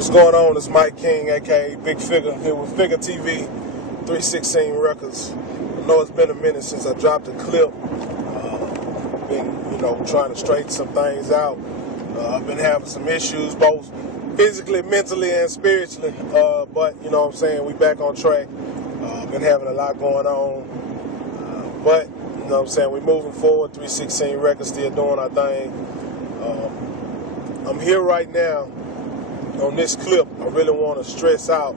What's going on? It's Mike King, aka Big FiGGa, here with FiGGa TV, 316 Records. I know it's been a minute since I dropped a clip. Been, trying to straighten some things out. I've been having some issues, both physically, mentally, and spiritually. But you know what I'm saying, we back on track. Been having a lot going on. But you know what I'm saying, we moving forward. 316 Records still doing our thing. I'm here right now. On this clip, I really want to stress out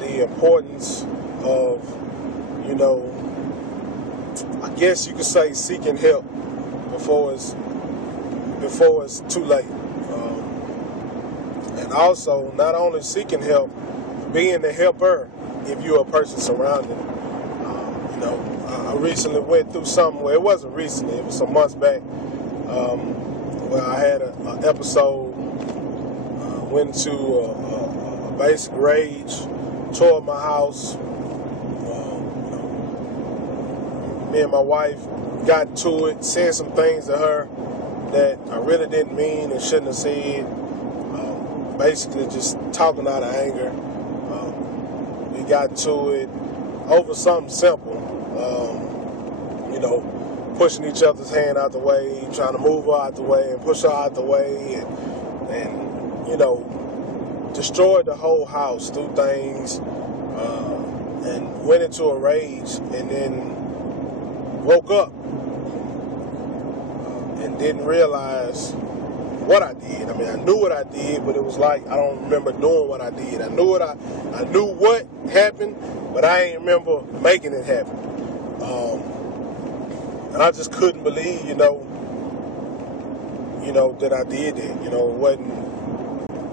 the importance of, I guess you could say seeking help before it's too late. And also, not only seeking help, being the helper if you're a person surrounding. I recently went through something where it wasn't recently, it was some months back, where I had an episode. Went into a basic rage, tore my house. Me and my wife got into it, said some things to her that I really didn't mean and shouldn't have said. Basically just talking out of anger. We got into it over something simple. Pushing each other's hand out the way, trying to move her out the way and push her out the way and destroyed the whole house through things, and went into a rage, and then woke up and didn't realize what I did. I mean, I knew what I did, but it was like I don't remember doing what I did. I knew what happened, but I ain't remember making it happen. And I just couldn't believe, that I did that. It wasn't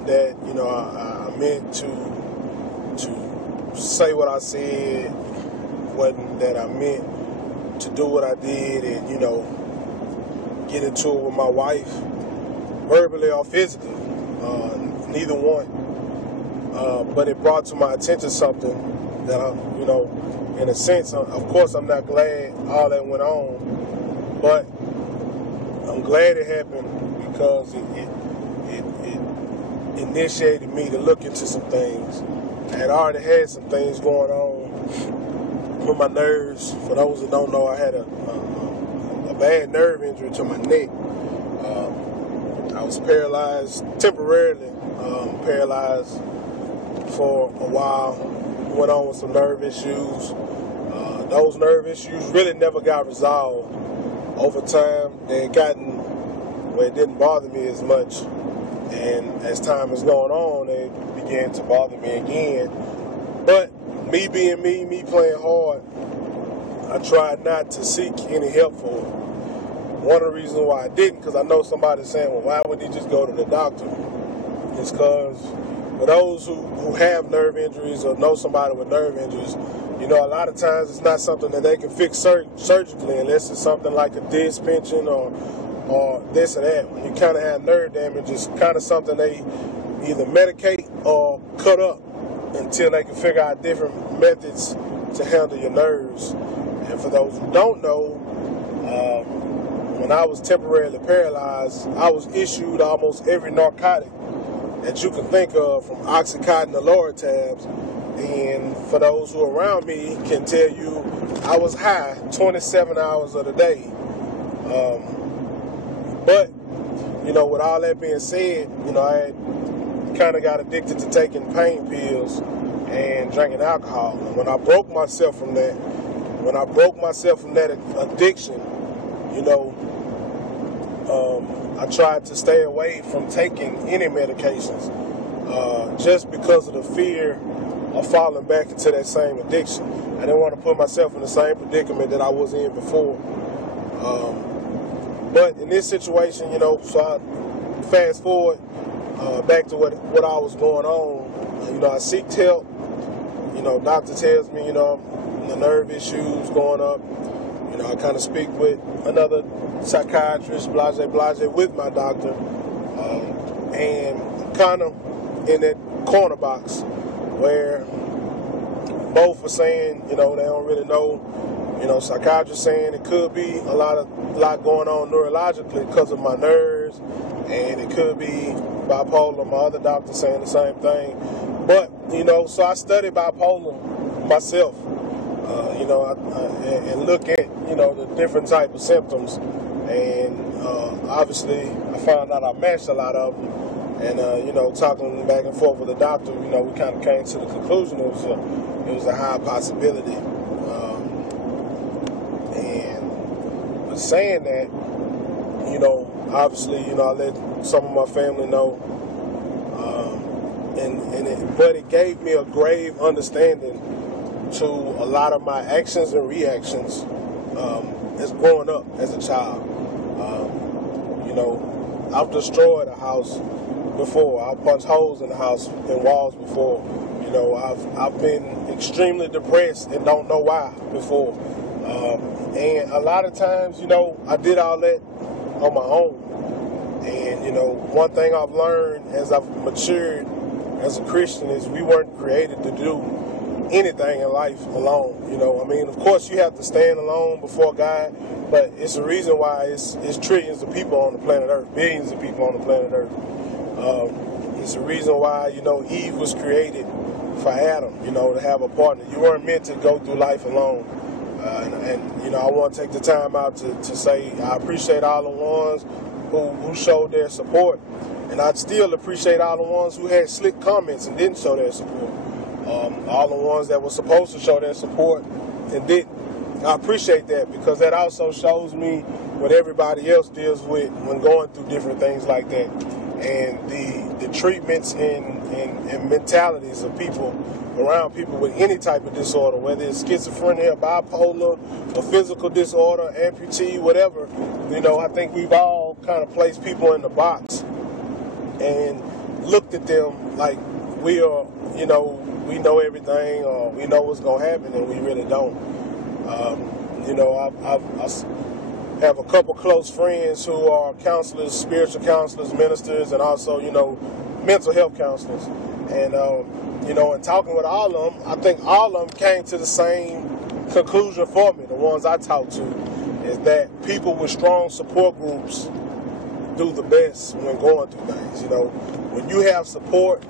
that, I meant to say what I said, wasn't that I meant to do what I did and, get into it with my wife, verbally or physically, neither one. But it brought to my attention something that in a sense, of course I'm not glad all that went on, but I'm glad it happened because it initiated me to look into some things. I had already had some things going on with my nerves. For those that don't know, I had a bad nerve injury to my neck. I was paralyzed, temporarily paralyzed for a while. Went on with some nerve issues. Those nerve issues really never got resolved. Over time, they had gotten where it didn't bother me as much. And as time has gone on, they began to bother me again. But me being me playing hard, I tried not to seek any help for it. One of the reasons why I didn't, because I know somebody's saying, well, why would he just go to the doctor? It's because for those who have nerve injuries or know somebody with nerve injuries, a lot of times it's not something that they can fix surgically unless it's something like a disc pinching or this or that. When you kind of have nerve damage, it's kind of something they either medicate or cut up until they can figure out different methods to handle your nerves. And for those who don't know, when I was temporarily paralyzed, I was issued almost every narcotic that you can think of, from Oxycontin to Loratabs. And for those who are around me can tell you, I was high 27 hours of the day. But, with all that being said, I had kind of got addicted to taking pain pills and drinking alcohol. And when I broke myself from that addiction, I tried to stay away from taking any medications, just because of the fear of falling back into that same addiction. I didn't want to put myself in the same predicament that I was in before. But in this situation, so I fast forward back to what I was going on. I seeked help. Doctor tells me, the nerve issues going up. I kind of speak with another psychiatrist, blase, with my doctor, and kind of in that corner box where both are saying, they don't really know Psychiatrists saying it could be a lot going on neurologically because of my nerves, and it could be bipolar. My other doctor saying the same thing. But, so I studied bipolar myself, and look at, the different type of symptoms. And obviously I found out I matched a lot of them. And, talking back and forth with the doctor, we kind of came to the conclusion it was a high possibility. And saying that, obviously, I let some of my family know. But it gave me a grave understanding to a lot of my actions and reactions as growing up as a child. I've destroyed a house before. I've punched holes in the house and walls before. I've been extremely depressed and don't know why before. And a lot of times, I did all that on my own. And, one thing I've learned as I've matured as a Christian is we weren't created to do anything in life alone. Of course you have to stand alone before God, but it's the reason why it's trillions of people on the planet Earth, billions of people on the planet Earth. It's the reason why, Eve was created for Adam, to have a partner. You weren't meant to go through life alone. I want to take the time out to say I appreciate all the ones who showed their support. And I'd still appreciate all the ones who had slick comments and didn't show their support. All the ones that were supposed to show their support and didn't. I appreciate that because that also shows me what everybody else deals with when going through different things like that. And the treatments and mentalities of people around people with any type of disorder, whether it's schizophrenia, bipolar, a physical disorder, amputee, whatever. I think we've all kind of placed people in the box and looked at them like we are, we know everything or we know what's going to happen, and we really don't. I have a couple close friends who are counselors, spiritual counselors, ministers, and also, mental health counselors. And, and talking with all of them, I think all of them came to the same conclusion for me, the ones I talked to, is that people with strong support groups do the best when going through things. When you have support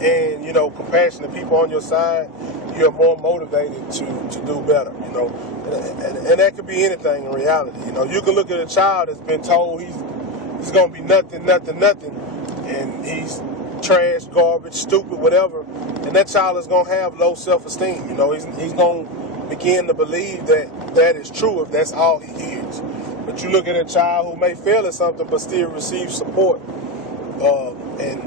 and, compassionate people on your side, you're more motivated to do better, And that could be anything in reality. You can look at a child that's been told he's going to be nothing, and he's trash, garbage, stupid, whatever, and that child is going to have low self-esteem. He's going to begin to believe that is true if that's all he hears. But you look at a child who may fail at something but still receive support and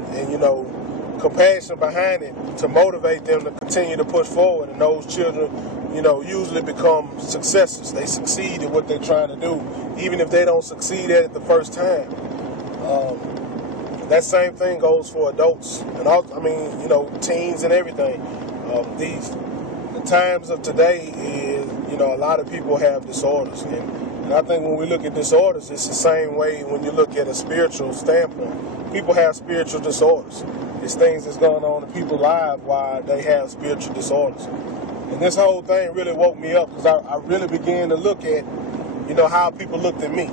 compassion behind it to motivate them to continue to push forward. And those children, usually become successors. They succeed at what they're trying to do, even if they don't succeed at it the first time. That same thing goes for adults and teens and everything. The times of today is, a lot of people have disorders. And I think when we look at disorders, it's the same way when you look at a spiritual standpoint. People have spiritual disorders. It's things that's going on in people's lives why they have spiritual disorders. And this whole thing really woke me up because I really began to look at, how people looked at me.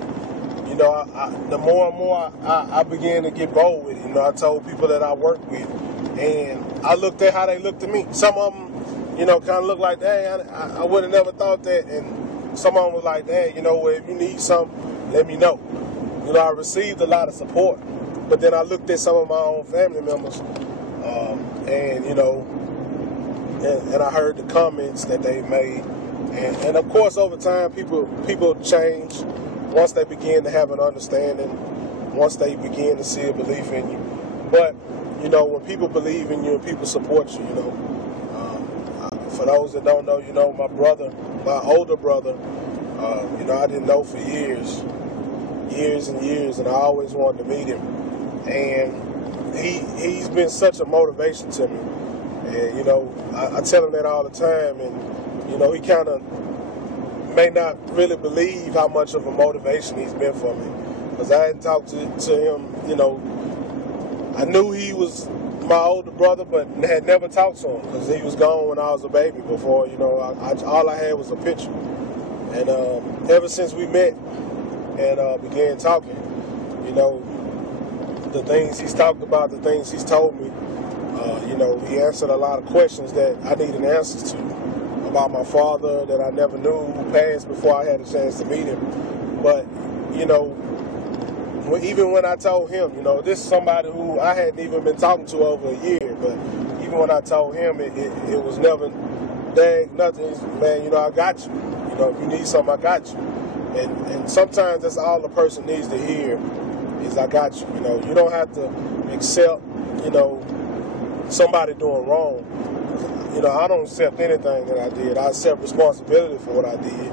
The more and more I began to get bold with it. I told people that I worked with, and I looked at how they looked at me. Some of them, kind of looked like, dang, I would have never thought that. And some of them was like, dang, if you need something, let me know. I received a lot of support. But then I looked at some of my own family members, and I heard the comments that they made. And of course, over time, people change once they begin to have an understanding, once they begin to see a belief in you. But, when people believe in you and people support you, for those that don't know, my older brother, I didn't know for years and years, and I always wanted to meet him. And he's been such a motivation to me. And, I tell him that all the time. And, he kind of may not really believe how much of a motivation he's been for me. Because I hadn't talked to him, I knew he was my older brother, but had never talked to him because he was gone when I was a baby before, all I had was a picture. And ever since we met and began talking, you know, the things he's talked about, the things he's told me, you know, he answered a lot of questions that I needed answers to about my father that I never knew, who passed before I had a chance to meet him. But, you know, even when I told him, you know, this is somebody who I hadn't even been talking to over a year, but even when I told him, it was never, dang, nothing, man, you know, I got you. You know, if you need something, I got you. And sometimes that's all a person needs to hear is I got you. You know, you don't have to accept, you know, somebody doing wrong. You know, I don't accept anything that I did. I accept responsibility for what I did.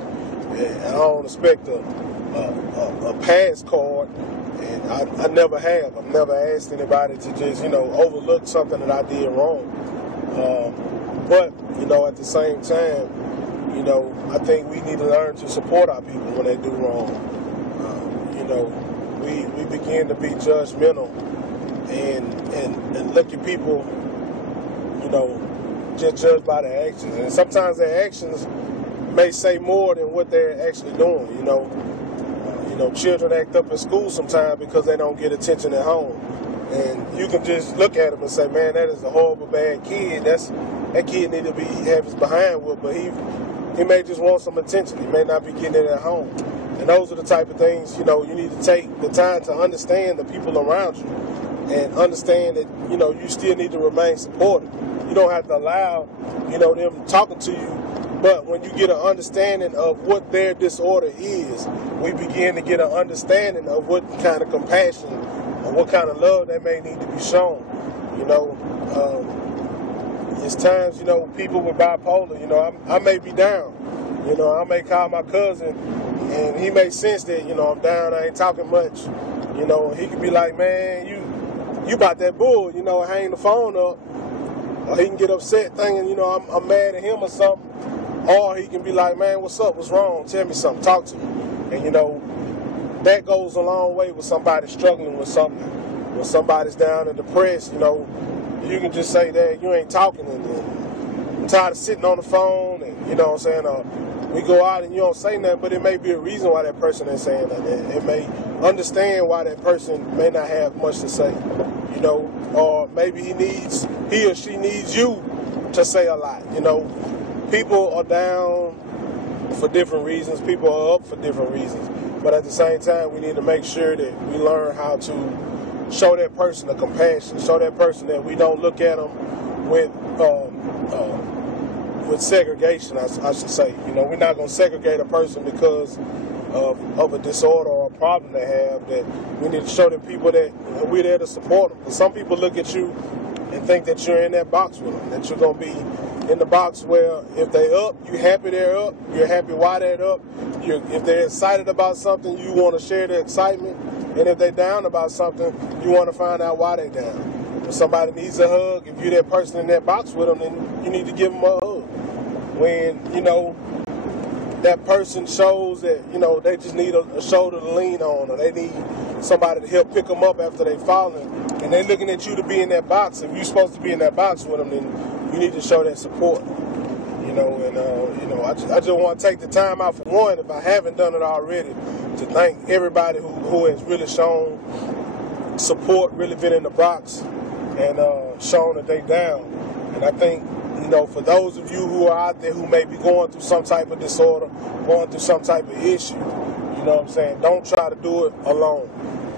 And I don't expect a pass card. And I never have. I've never asked anybody to just, you know, overlook something that I did wrong. But, you know, at the same time, you know, I think we need to learn to support our people when they do wrong. You know, we begin to be judgmental and look at people, you know, just judged by their actions. And sometimes their actions may say more than what they're actually doing, you know. You know, children act up in school sometimes because they don't get attention at home. And you can just look at them and say, man, that is a horrible, bad kid. That kid need to have his behind with, but he may just want some attention. He may not be getting it at home. And those are the type of things, you know, you need to take the time to understand the people around you and understand that, you know, you still need to remain supportive. You don't have to allow, you know, them talking to you. But when you get an understanding of what their disorder is, we begin to get an understanding of what kind of compassion or what kind of love they may need to be shown. You know, it's times, you know, people with bipolar, you know, I may be down. You know, I may call my cousin and he may sense that, you know, I'm down, I ain't talking much. You know, he could be like, man, you about that bull, you know, hang the phone up. Or he can get upset thinking, you know, I'm mad at him or something. Or he can be like, man, what's up? What's wrong? Tell me something. Talk to me. And, you know, that goes a long way with somebody struggling with something. When somebody's down and depressed, you know, you can just say that you ain't talking. And I'm tired of sitting on the phone. And, you know what I'm saying? We go out and you don't say nothing, but it may be a reason why that person ain't saying nothing. It may understand why that person may not have much to say. You know, or maybe he or she needs you to say a lot, you know. People are down for different reasons. People are up for different reasons. But at the same time, we need to make sure that we learn how to show that person a compassion, show that person that we don't look at them with segregation, I should say. You know, we're not going to segregate a person because of a disorder or a problem they have. That we need to show the people that we're there to support them. Because some people look at you and think that you're in that box with them, that you're going to be in the box where if they up, you're happy they're up, you're happy why they're up. If they're excited about something, you want to share the excitement. And if they're down about something, you want to find out why they're down. If somebody needs a hug, if you're that person in that box with them, then you need to give them a hug. When, you know, that person shows that, you know, they just need a shoulder to lean on, or they need somebody to help pick them up after they've fallen, and they're looking at you to be in that box. If you're supposed to be in that box with them, then you need to show that support. You know, and, you know, I just want to take the time out for one, if I haven't done it already, to thank everybody who has really shown support, really been in the box, and shown that they down. And I think, you know, for those of you who are out there who may be going through some type of disorder, going through some type of issue, you know what I'm saying, don't try to do it alone.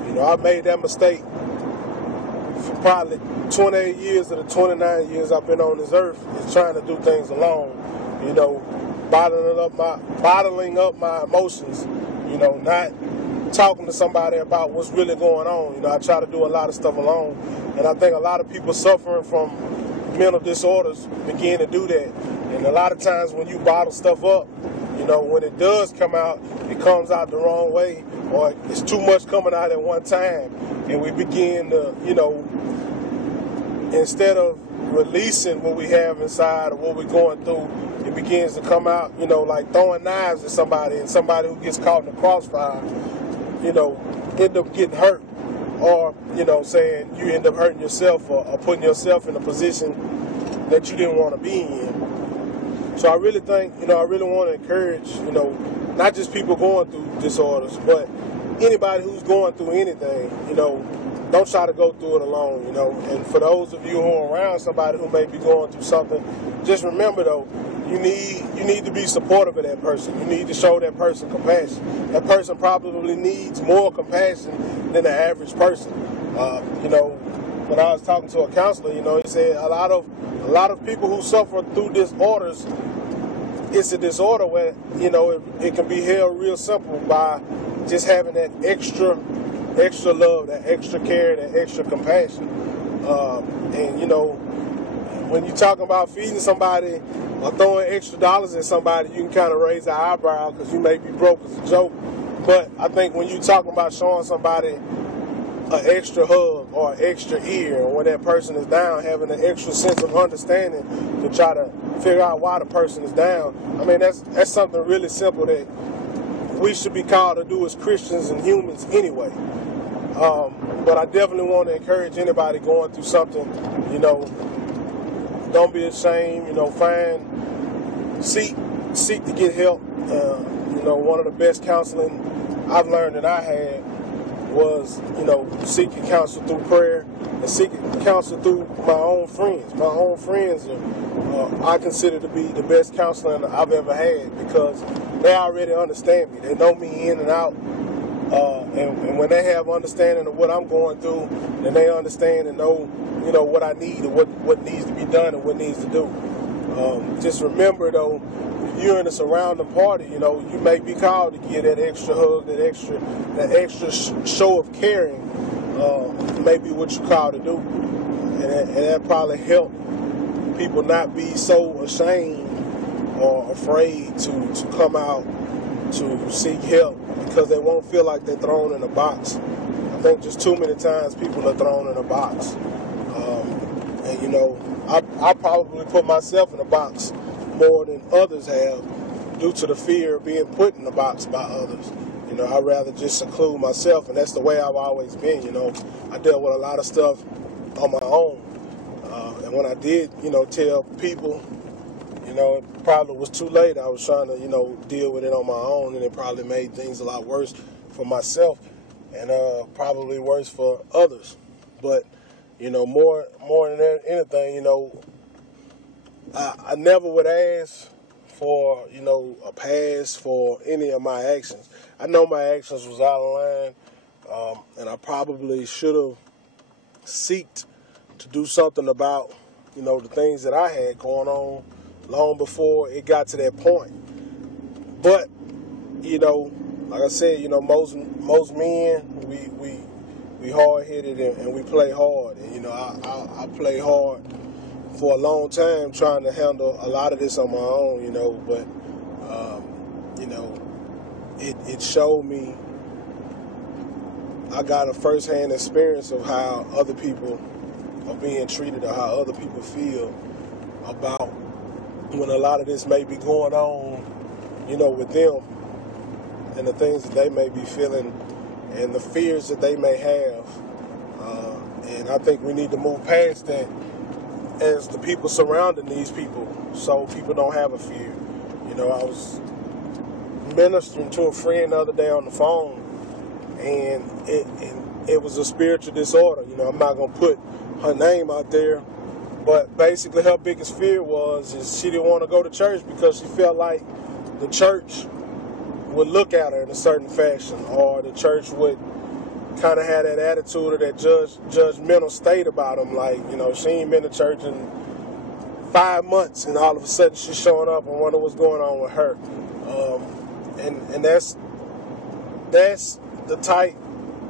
You know, I made that mistake for probably 28 years of the 29 years I've been on this earth, is trying to do things alone. You know, bottling up my emotions, you know, not talking to somebody about what's really going on. You know, I try to do a lot of stuff alone. And I think a lot of people suffering from mental disorders begin to do that. And a lot of times when you bottle stuff up, you know, when it does come out, it comes out the wrong way, or it's too much coming out at one time. And we begin to, you know, instead of releasing what we have inside or what we're going through, it begins to come out, you know, like throwing knives at somebody, and somebody who gets caught in the crossfire, you know, end up getting hurt. Or, you know, saying you end up hurting yourself or putting yourself in a position that you didn't want to be in. So I really think, you know, I really want to encourage, you know, not just people going through disorders, but anybody who's going through anything, you know, don't try to go through it alone, you know. And for those of you who are around somebody who may be going through something, just remember, though, you need to be supportive of that person. You need to show that person compassion. That person probably needs more compassion than the average person. You know, when I was talking to a counselor, you know, he said a lot of people who suffer through disorders, it's a disorder where, you know, it can be held real simple by just having that extra love, that extra care, that extra compassion. And, you know, when you're talking about feeding somebody or throwing extra dollars at somebody, you can kind of raise the eyebrow because you may be broke as a joke. But I think when you're talking about showing somebody an extra hug or an extra ear, or when that person is down, having an extra sense of understanding to try to figure out why the person is down, I mean, that's something really simple that we should be called to do as Christians and humans anyway. But I definitely want to encourage anybody going through something, you know, don't be ashamed, you know, seek to get help. You know, one of the best counseling I've learned that I had was, you know, seeking counsel through prayer and seeking counsel through my own friends. My own friends are, I consider to be the best counseling I've ever had because they already understand me. They know me in and out. And when they have understanding of what I'm going through, then they understand and know, you know, what I need and what needs to be done and what needs to do. Just remember, though, if you're in a surrounding party, you know, you may be called to give that extra hug, that extra show of caring, may be what you're called to do. And that probably help people not be so ashamed or afraid to come out to seek help because they won't feel like they're thrown in a box. I think just too many times people are thrown in a box. And, you know, I probably put myself in a box more than others have due to the fear of being put in a box by others. You know, I'd rather just seclude myself, and that's the way I've always been, you know. I dealt with a lot of stuff on my own. And when I did, you know, tell people, you know, it probably was too late. I was trying to, you know, deal with it on my own, and it probably made things a lot worse for myself and probably worse for others. But, you know, more than anything, you know, I never would ask for, you know, a pass for any of my actions. I know my actions was out of line, and I probably should have sought to do something about, you know, the things that I had going on long before it got to that point. But, you know, like I said, you know, most men, we hard-headed and we play hard. And, you know, I play hard for a long time trying to handle a lot of this on my own, you know, but, you know, it showed me, I got a first-hand experience of how other people are being treated or how other people feel about when a lot of this may be going on, you know, with them and the things that they may be feeling and the fears that they may have. And I think we need to move past that as the people surrounding these people so people don't have a fear. You know, I was ministering to a friend the other day on the phone, and it was a spiritual disorder. You know, I'm not going to put her name out there, but basically her biggest fear is she didn't want to go to church because she felt like the church would look at her in a certain fashion, or the church would kind of have that attitude or that judgmental state about them. Like, you know, she ain't been to church in 5 months, and all of a sudden she's showing up and wonder what's going on with her. And that's the type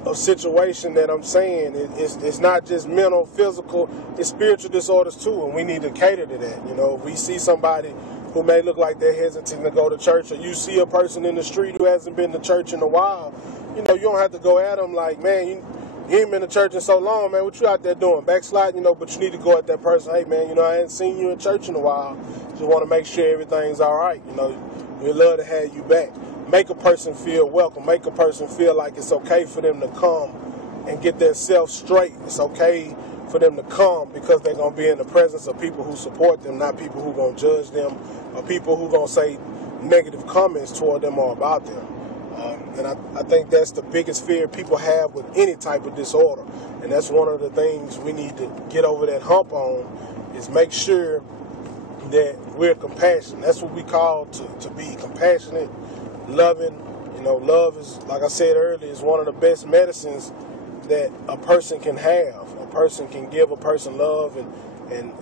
of situation that I'm saying. It's not just mental, physical, it's spiritual disorders too, and we need to cater to that. You know, if we see somebody who may look like they're hesitant to go to church, or you see a person in the street who hasn't been to church in a while, you know, you don't have to go at them like, man, you ain't been to church in so long, man, what you out there doing? Backsliding, you know, but you need to go at that person, hey, man, you know, I ain't seen you in church in a while. Just want to make sure everything's all right. You know, we'd love to have you back. Make a person feel welcome. Make a person feel like it's okay for them to come and get their self straight. It's okay for them to come because they're going to be in the presence of people who support them, not people who going to judge them or people who going to say negative comments toward them or about them. And I think that's the biggest fear people have with any type of disorder. And that's one of the things we need to get over that hump on, is make sure that we're compassionate. That's what we call to be compassionate, loving. You know, love is, like I said earlier, is one of the best medicines that a person can have. A person can give a person love and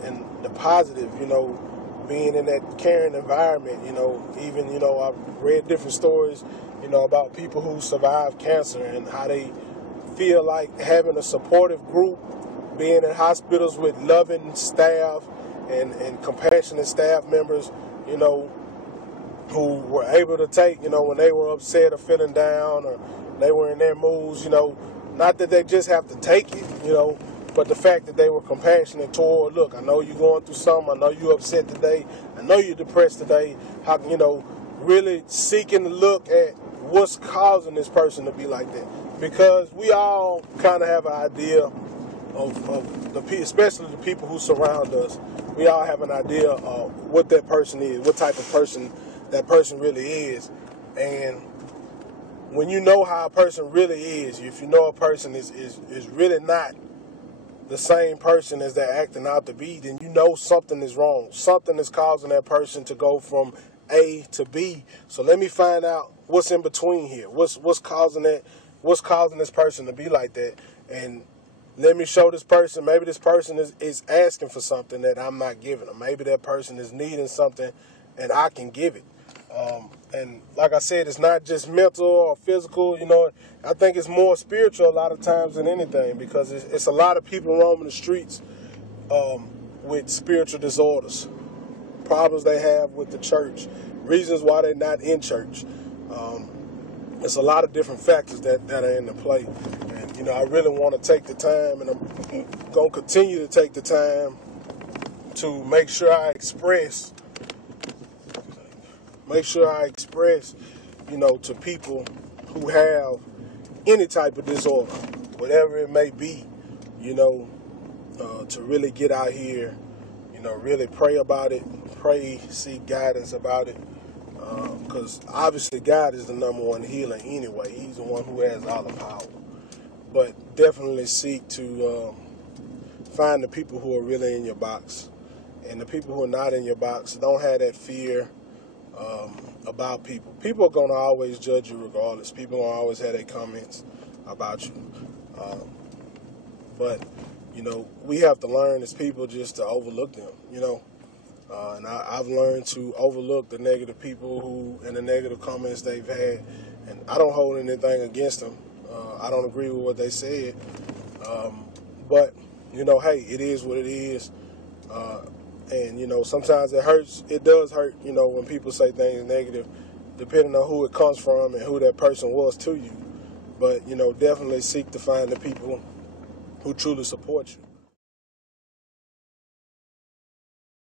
the positive, you know, being in that caring environment, you know. Even, you know, I've read different stories, you know, about people who survive cancer and how they feel like having a supportive group, being in hospitals with loving staff and compassionate staff members, you know, who were able to take, you know, when they were upset or feeling down or they were in their moods, you know, not that they just have to take it, you know, but the fact that they were compassionate toward, look, I know you're going through something, I know you're upset today, I know you're depressed today, how, you know, really seeking to look at what's causing this person to be like that. Because we all kind of have an idea of especially the people who surround us, we all have an idea of what that person is, what type of person that person really is. And when you know how a person really is, if you know a person is really not the same person as they're acting out to be, then you know something is wrong. Something is causing that person to go from A to B. So let me find out what's in between here. What's causing that? What's causing this person to be like that? And let me show this person, maybe this person is asking for something that I'm not giving them. Maybe that person is needing something and I can give it. And like I said, it's not just mental or physical, you know. I think it's more spiritual a lot of times than anything, because it's a lot of people roaming the streets with spiritual disorders, problems they have with the church, reasons why they're not in church. It's a lot of different factors that are into play. And, you know, I really want to take the time, and I'm going to continue to take the time to make sure I express, you know, to people who have any type of disorder, whatever it may be, you know, to really get out here, you know, really pray about it, seek guidance about it, because obviously God is the number one healer anyway. He's the one who has all the power. But definitely seek to find the people who are really in your box. And the people who are not in your box, don't have that fear about people. People are going to always judge you regardless. People are going to always have their comments about you. But, you know, we have to learn as people just to overlook them, you know. And I've learned to overlook the negative people and the negative comments they've had. And I don't hold anything against them. I don't agree with what they said. But, you know, hey, it is what it is. And, you know, sometimes it hurts. It does hurt, you know, when people say things negative, depending on who it comes from and who that person was to you. But, you know, definitely seek to find the people who truly support you.